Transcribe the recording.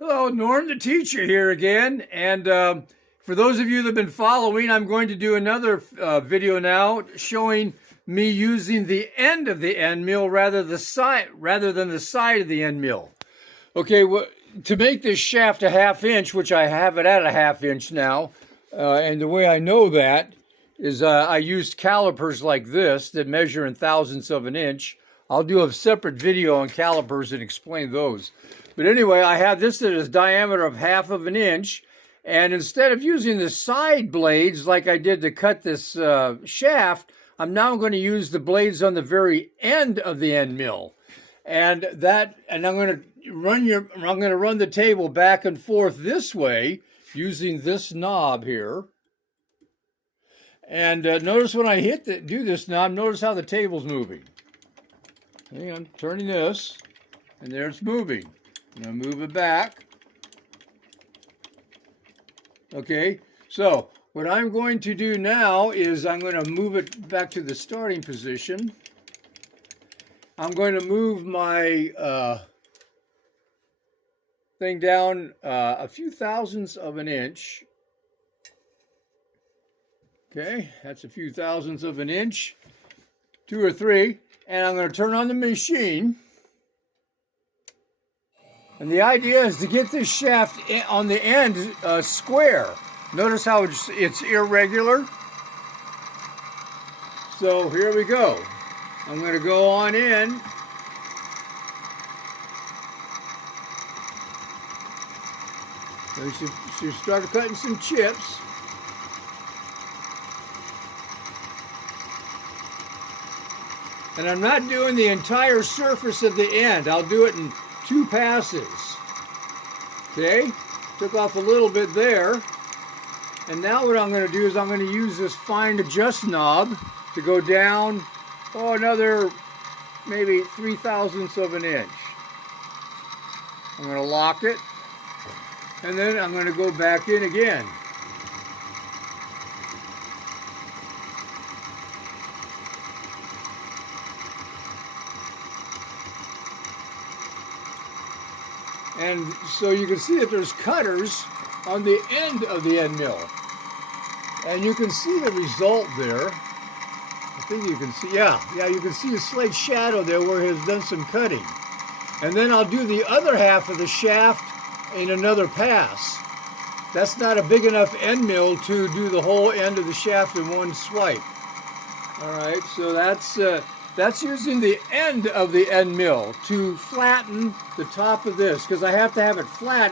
Hello, Norm the teacher here again. And for those of you that have been following, I'm going to do another video now showing me using the end of the end mill rather than the side of the end mill. Okay, to make this shaft a 1/2 inch, which I have it at a 1/2 inch now, and the way I know that is I used calipers like this that measure in thousandths of an inch. I'll do a separate video on calipers and explain those. But anyway, I have this that is diameter of 1/2 inch, and instead of using the side blades like I did to cut this shaft, I'm now going to use the blades on the very end of the end mill. And I'm going to run the table back and forth this way using this knob here. And notice when I do this knob, notice how the table's moving. Okay, I'm turning this, and there it's moving. I'm going to move it back. Okay, so what I'm going to do now is I'm going to move it back to the starting position. I'm going to move my thing down a few thousandths of an inch. Okay, that's a few thousandths of an inch, 2 or 3, and I'm going to turn on the machine. And the idea is to get this shaft on the end square. Notice how it's irregular. So here we go. I'm going to go on in. So she started cutting some chips. And I'm not doing the entire surface of the end. I'll do it in 2 passes. Okay, took off a little bit there. And now what I'm going to do is I'm going to use this fine adjust knob to go down, another maybe 3/1000ths of an inch. I'm going to lock it, and then I'm going to go back in again. And so you can see that there's cutters on the end of the end mill. And you can see the result there. I think you can see, yeah, you can see a slight shadow there where it has done some cutting. And then I'll do the other half of the shaft in another pass. That's not a big enough end mill to do the whole end of the shaft in one swipe. All right, so that's using the end of the end mill to flatten the top of this, because I have to have it flat